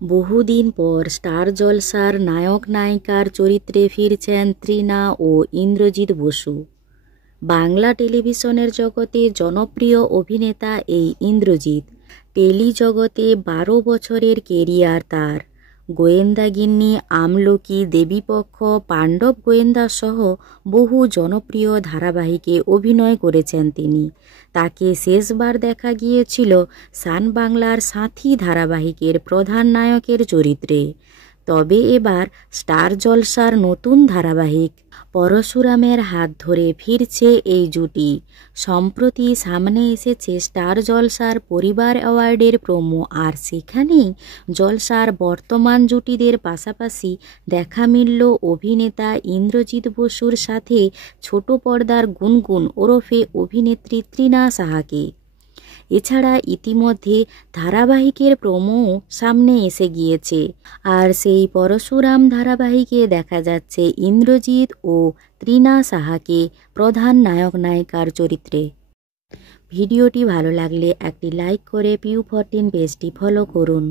বহুদিন পর স্টার জলসার নায়ক নায়িকার চরিত্রে ফিরছেন তৃণা ও ইন্দ্রজিৎ বসু। বাংলা টেলিভিশনের জগতে জনপ্রিয় অভিনেতা এই ইন্দ্রজিৎ। টেলি জগতে 12 বছরের কেরিয়ার তার। গোয়েন্দাগিন্নি, আমলকি, দেবীপক্ষ, পাণ্ডব গোয়েন্দা সহ বহু জনপ্রিয় ধারাবাহিকে অভিনয় করেছেন তিনি। তাকে শেষবার দেখা গিয়েছিল সান বাংলার সাথী ধারাবাহিকের প্রধান নায়কের চরিত্রে। তবে এবার স্টার জলসার নতুন ধারাবাহিক পরশুরামের হাত ধরে ফিরছে এই জুটি। সম্প্রতি সামনে এসেছে স্টার জলসার পরিবার অ্যাওয়ার্ডের প্রোমো, আর সেখানেই জলসার বর্তমান জুটিদের পাশাপাশি দেখা মিলল অভিনেতা ইন্দ্রজিৎ বসুর সাথে ছোট পর্দার গুনগুন ওরফে অভিনেত্রী তৃণা সাহাকে। এছাড়া ইতিমধ্যে ধারাবাহিকের প্রোমোও সামনে এসে গিয়েছে, আর সেই পরশুরাম ধারাবাহিকে দেখা যাচ্ছে ইন্দ্রজিৎ ও তৃণা সাহাকে প্রধান নায়ক নায়িকার চরিত্রে। ভিডিওটি ভালো লাগলে একটি লাইক করে পিউ14 পেজটি ফলো করুন।